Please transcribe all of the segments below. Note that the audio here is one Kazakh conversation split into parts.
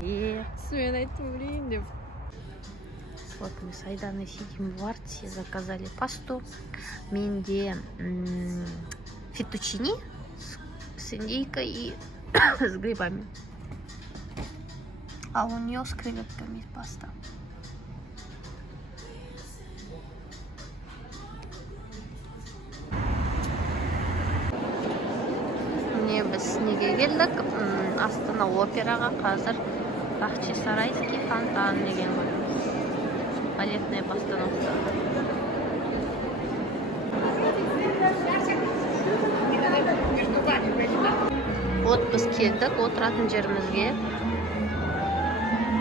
Мен айттым білейін деп. Вот мы с Айданой сидим в арте, заказали пасту. Менде феттучини с индейкой и с грибами. А у нее с креветками паста. Міне біз неге келдік? Астана операға қазір Бахчесарайский фонтан деген көреміз. Балетная постановка. Вот біз келдік отыратын жерімізге.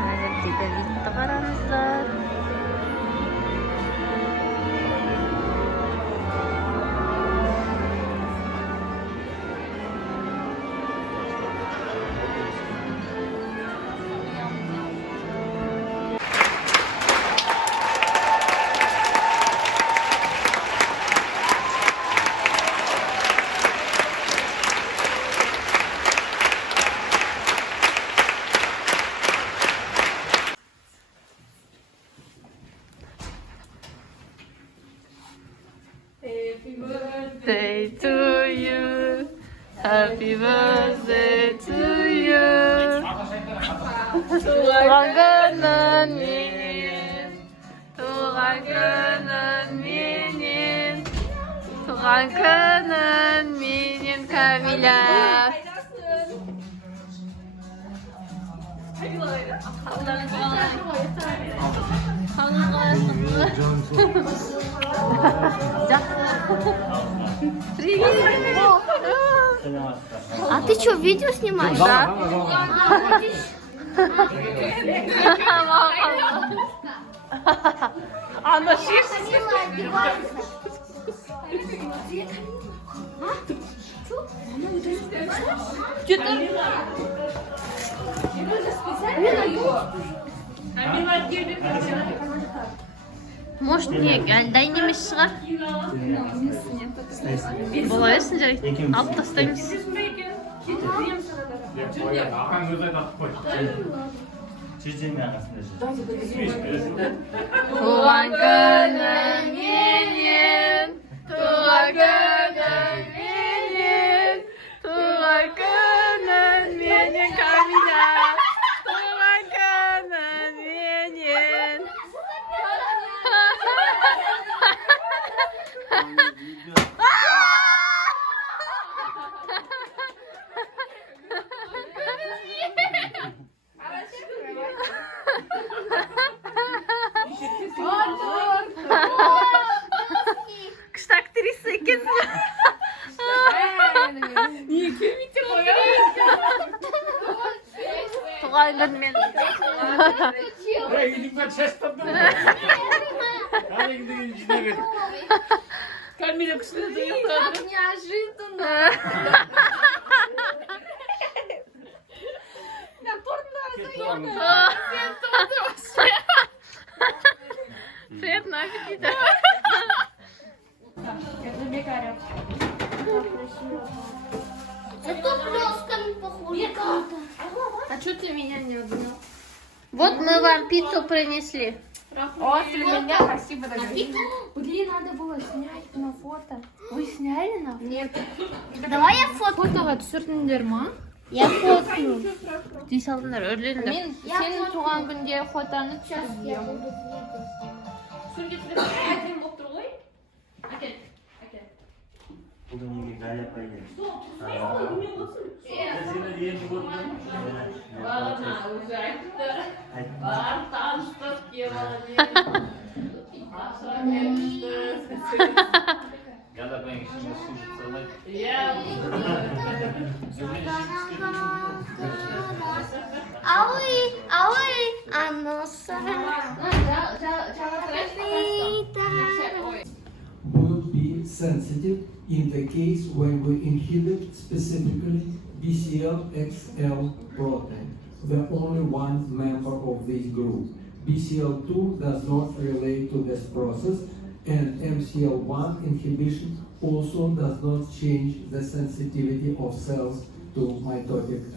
Әлемдегі витті қараңыздар. Birthday to you. Happy birthday to you. Туған күнің менен, туған күнің менен, туған күнің менен, Камила. Привет! А ты что, видео снимаешь, да? А на шишке? Может, не, әлдай немес шығар? Бола берсін жарайды. Алып тастаймыз. Туған күнің менен, туған күнің менен, туған күнің менен, Камила. Туған күнің менен. Күшті актриса екенсің. Не, келмейте қоя. Туған күнмен. Камиля күшті дұйықтады. Как неожиданно. Приятного аппетита. Зато плёсками похоже. А что ты меня не обнял? Вот мы вам пиццу принесли. О, ты меня спасибо. Блин, надо было снять на фото. Вы сняли на? Нет. Давай я фото. Фотоға түсірдіңдер ма? Я фоткну. Дей салдыңдар, өрлендір. Мен сенің туған күнде фотоны Сейчас я түсірдім. буду двигаться. Бүгінгі галия пойдем. Would be sensitive in the case when we inhibit specifically BCL-XL protein, the only one member of this group. BCL2 does not relate to this process, and MCL1 inhibition also does not change the sensitivity of cells to mitotic